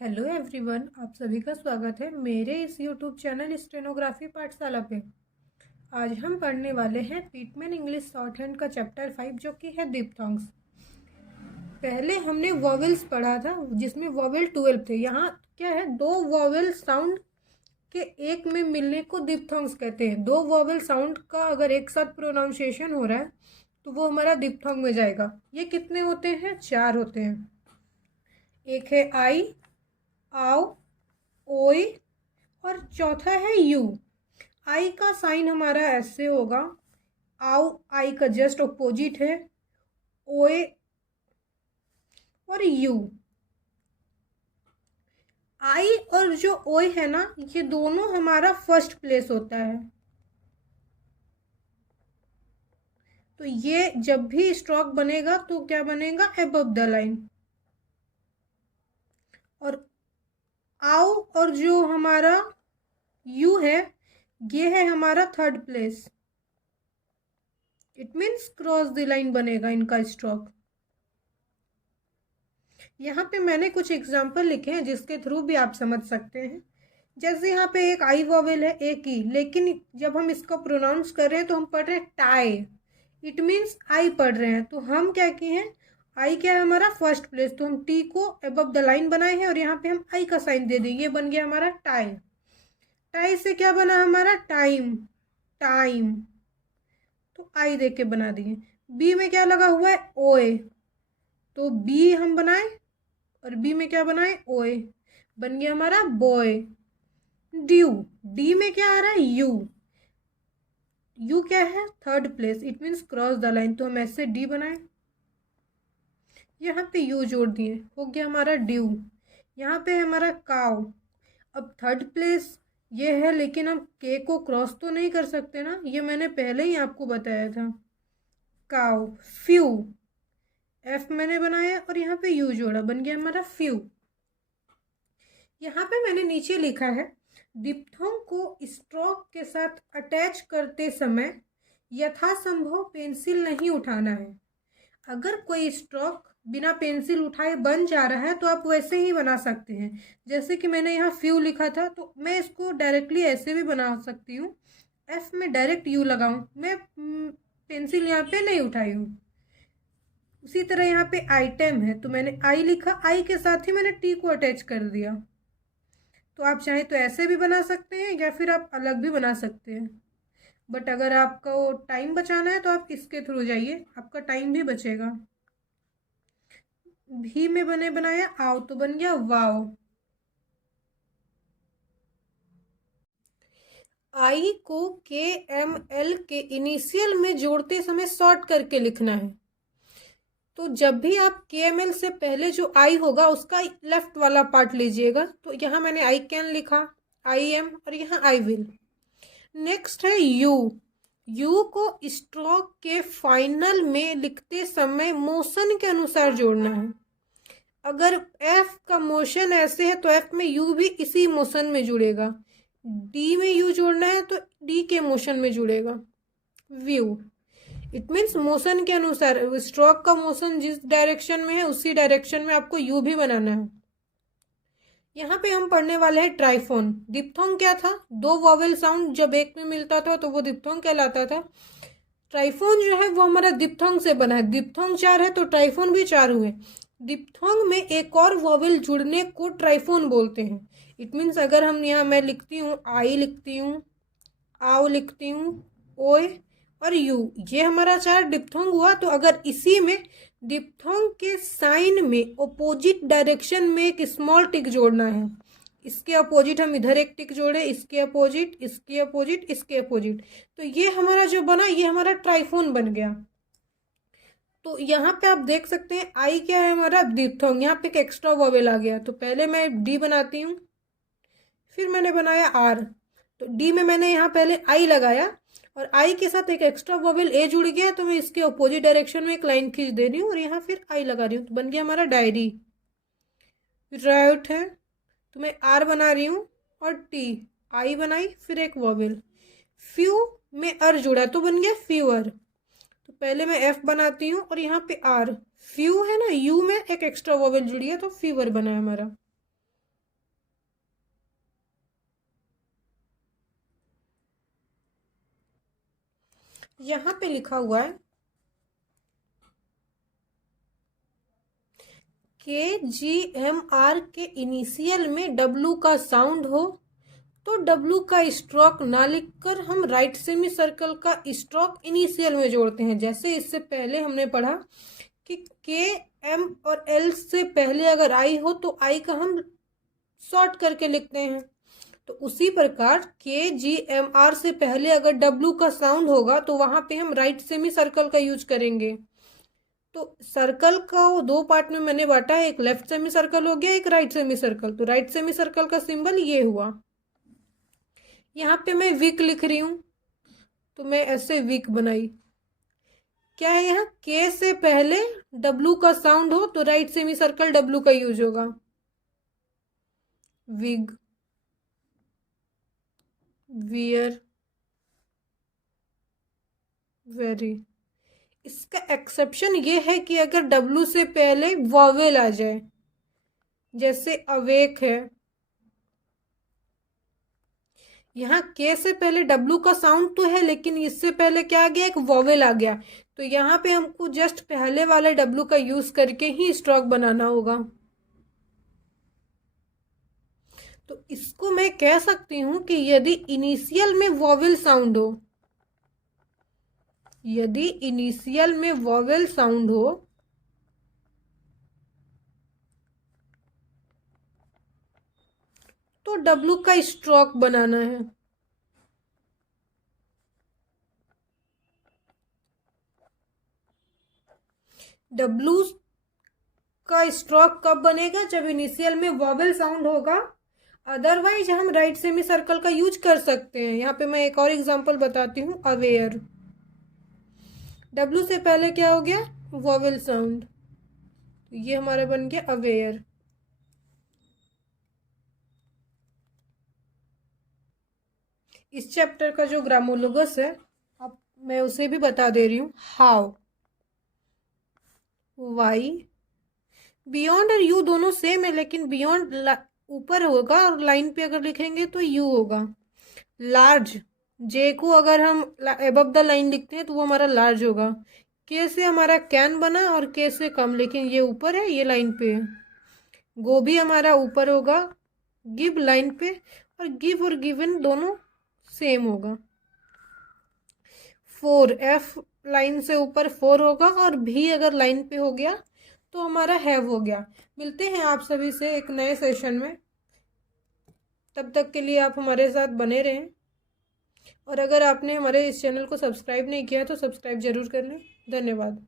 Hello everyone, आप सभी का स्वागत है मेरे इस यूट्यूब चैनल स्टेनोग्राफी पाठशाला पे। आज हम पढ़ने वाले हैं पीटमैन इंग्लिश शॉर्ट हैंड का चैप्टर 5 जो कि है डिप्थॉन्ग्स। पहले हमने वॉवेल्स पढ़ा था जिसमें वॉवेल 12 थे। यहाँ क्या है, दो वॉवेल साउंड के एक में मिलने को डिप्थॉन्ग्स कहते हैं। दो वॉवेल साउंड का अगर एक साथ प्रोनाउंसिएशन हो रहा है तो वो हमारा डिप्थॉन्ग में जाएगा। ये कितने होते हैं? 4 होते हैं। एक है आई, आओ, ओए और चौथा है यू। आई का साइन हमारा ऐसे होगा, आओ आई का जस्ट अपोजिट है, ओए और यू। आई और जो ओए है ना, ये दोनों हमारा फर्स्ट प्लेस होता है। तो ये जब भी स्ट्रोक बनेगा तो क्या बनेगा? Above the line. और आओ और जो हमारा यू है, ये है हमारा third place. It means cross the line बनेगा इनका स्ट्रोक। यहाँ पे मैंने कुछ एग्जाम्पल लिखे हैं जिसके थ्रू भी आप समझ सकते हैं। जैसे यहाँ पे एक आई वॉवेल है, एक ई, लेकिन जब हम इसको प्रोनाउंस कर रहे हैं तो हम पढ़ रहे हैं टाई। इट मीन्स आई पढ़ रहे हैं, तो हम क्या किए हैं, आई क्या है हमारा फर्स्ट प्लेस, तो हम टी को अबव द लाइन बनाए हैं और यहाँ पे हम आई का साइन दे दें। ये बन गया हमारा टाई। टाई से क्या बना हमारा? टाइम। टाइम तो आई देख के बना दिए। बी में क्या लगा हुआ है? ओए, तो बी हम बनाए और बी में क्या बनाए? ओए। बन गया हमारा बॉय। ड्यू, डी में क्या आ रहा है? यू। यू क्या है? Third place. It means cross the line, तो हम ऐसे डी बनाए, यहाँ पे यू जोड़ दिए, हो गया हमारा ड्यू। यहाँ पे हमारा काव। अब थर्ड प्लेस ये है, लेकिन हम के को क्रॉस तो नहीं कर सकते ना, ये मैंने पहले ही आपको बताया था। काव। फ्यू, एफ मैंने बनाया और यहाँ पे यू जोड़ा, बन गया हमारा फ्यू। यहाँ पे मैंने नीचे लिखा है, डिप्थोंग को स्ट्रोक के साथ अटैच करते समय यथासंभव पेंसिल नहीं उठाना है। अगर कोई स्ट्रोक बिना पेंसिल उठाए बन जा रहा है तो आप वैसे ही बना सकते हैं। जैसे कि मैंने यहाँ फ्यू लिखा था तो मैं इसको डायरेक्टली ऐसे भी बना सकती हूँ। एफ में डायरेक्ट यू लगाऊं, मैं पेंसिल यहाँ पे नहीं उठाई हूँ। उसी तरह यहाँ पे आइटम है तो मैंने आई लिखा, आई के साथ ही मैंने टी को अटैच कर दिया। तो आप चाहें तो ऐसे भी बना सकते हैं या फिर आप अलग भी बना सकते हैं। बट अगर आपको टाइम बचाना है तो आप इसके थ्रू जाइए, आपका टाइम भी बचेगा। भी में बने बनाया आओ तो बन गया वाओ। आई को के एम एल के इनिशियल में जोड़ते समय शॉर्ट करके लिखना है। तो जब भी आप के एम एल से पहले जो आई होगा उसका लेफ्ट वाला पार्ट लीजिएगा। तो यहाँ मैंने आई कैन लिखा, आई एम, और यहाँ आई विल। नेक्स्ट है यू। यू को स्ट्रोक के फाइनल में लिखते समय मोशन के अनुसार जोड़ना है। अगर एफ का मोशन ऐसे है तो एफ में यू भी इसी मोशन में जुड़ेगा। डी में यू जोड़ना है तो डी के मोशन में जुड़ेगा। व्यू, इट मीन्स मोशन के अनुसार, स्ट्रोक का मोशन जिस डायरेक्शन में है उसी डायरेक्शन में आपको यू भी बनाना है। यहाँ पे हम पढ़ने वाले हैं ट्राइफोन। डिप्थोंग क्या था? दो वॉवेल साउंड जब एक में मिलता था तो वो डिप्थोंग कहलाता था। ट्राइफोन जो है वो हमारा डिप्थोंग से बना है। डिप्थोंग 4 है तो ट्राइफोन भी 4 हुए। डिप्थोंग में एक और वॉवेल जुड़ने को ट्राइफोन बोलते हैं। इट मीन्स अगर हम यहाँ, मैं लिखती हूँ आई, लिखती हूँ आओ, लिखती हूँ ओए और यू, ये हमारा 4 डिप्थोंग हुआ। तो अगर इसी में डिप्थोंग के साइन में ओपोजिट डायरेक्शन में एक स्मॉल टिक जोड़ना है, इसके अपोजिट हम इधर एक टिक जोड़े, इसके अपोजिट, इसके अपोजिट, इसके अपोजिट, तो ये हमारा जो बना ये हमारा ट्राइफोन बन गया। तो यहाँ पे आप देख सकते हैं आई क्या है हमारा? डिप्थोंग। यहाँ पे एक एक्स्ट्रा वॉवेल आ गया तो पहले मैं डी बनाती हूँ, फिर मैंने बनाया आर। तो डी में मैंने यहाँ पहले आई लगाया और आई के साथ एक एक्स्ट्रा वॉवेल ए जुड़ गया तो मैं इसके अपोजिट डायरेक्शन में एक लाइन खींच दे रही हूँ और यहाँ फिर आई लगा रही हूँ, तो बन गया हमारा डायरी। राइट है तो मैं आर बना रही हूँ और टी, आई बनाई, फिर एक वॉवेल। फ्यू में अर जुड़ा तो बन गया फ्यूअर। तो पहले मैं एफ बनाती हूँ और यहाँ पे आर। फ्यू है ना, यू में एक एक्स्ट्रा वॉवेल जुड़ी है तो फीवर बना है हमारा। यहाँ पे लिखा हुआ है KGMR के इनिशियल में W का साउंड हो तो W का स्ट्रोक ना लिखकर हम राइट सेमी सर्कल का स्ट्रोक इनिशियल में जोड़ते हैं। जैसे इससे पहले हमने पढ़ा कि KM और L से पहले अगर I हो तो I का हम शॉर्ट करके लिखते हैं। तो उसी प्रकार KGMR से पहले अगर W का साउंड होगा तो वहां पे हम राइट सेमी सर्कल का यूज करेंगे। तो सर्कल का दो पार्ट में मैंने बांटा है, एक लेफ्ट सेमी सर्कल हो गया, एक राइट सेमी सर्कल। तो राइट सेमी सर्कल का सिंबल ये हुआ। यहाँ पे मैं वीक लिख रही हूं तो मैं ऐसे वीक बनाई। क्या है यहाँ, के से पहले W का साउंड हो तो राइट सेमी सर्कल W का यूज होगा। Wig, wear, very. इसका एक्सेप्शन ये है कि अगर W से पहले वॉवेल आ जाए, जैसे अवेक है। यहाँ के से पहले W का साउंड तो है लेकिन इससे पहले क्या आ गया, एक वॉवेल आ गया। तो यहाँ पे हमको जस्ट पहले वाले W का यूज करके ही स्ट्रोक बनाना होगा। तो इसको मैं कह सकती हूं कि यदि इनिशियल में वॉवेल साउंड हो, यदि इनिशियल में वॉवेल साउंड हो तो W का स्ट्रोक बनाना है। W का स्ट्रोक कब बनेगा, जब इनिशियल में वॉवेल साउंड होगा। अदरवाइज हम राइट सेमी सर्कल का यूज कर सकते हैं। यहाँ पे मैं एक और एग्जांपल बताती हूँ, अवेयर। W से पहले क्या हो गया, वॉवेल साउंड, तो ये हमारा बन गया अवेयर। इस चैप्टर का जो ग्रामोलोगस है अब मैं उसे भी बता दे रही हूँ। हाउ, वाई, बियॉन्ड और यू दोनों सेम है लेकिन बियॉन्ड ऊपर होगा और लाइन पे अगर लिखेंगे तो यू होगा। लार्ज, जे को अगर हम एबव द लाइन लिखते हैं तो वो हमारा लार्ज होगा। के से हमारा कैन बना और के से कम, लेकिन ये ऊपर है, ये लाइन पे है। गो भी हमारा ऊपर होगा, गिव लाइन पे, और गिव और गिवन दोनों सेम होगा। 4, एफ लाइन से ऊपर 4 होगा और भी अगर लाइन पे हो गया तो हमारा हैव हो गया। मिलते हैं आप सभी से एक नए सेशन में, तब तक के लिए आप हमारे साथ बने रहें। और अगर आपने हमारे इस चैनल को सब्सक्राइब नहीं किया तो सब्सक्राइब जरूर कर लें। धन्यवाद।